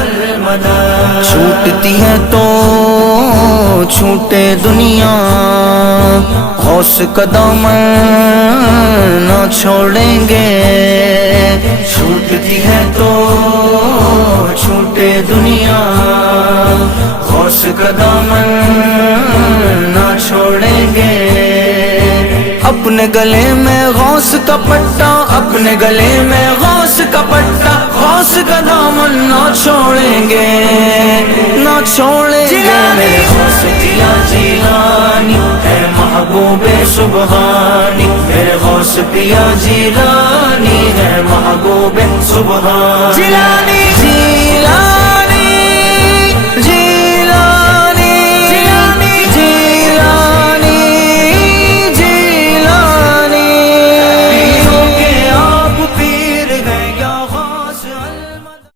المدد. چھوٹتی ہے تو چھوٹے دنیا، غوث کا دامن نہ چھوڑیں گے. چھوٹتی ہے تو چھوٹے دنیا، غوث کا دامن نہ چھوڑیں گے. اپنے گلے میں غوث کا پٹا، اپنے گلے میں غوث کا پٹا، غوث کا دامن نہ چھوڑیں گے، نہ چھوڑیں گے. میرے غوث پیا جیلانی ہے محبوب سبحانی، میرے غوث پیا جیلانی ہے محبوب سبحانی. جیلانی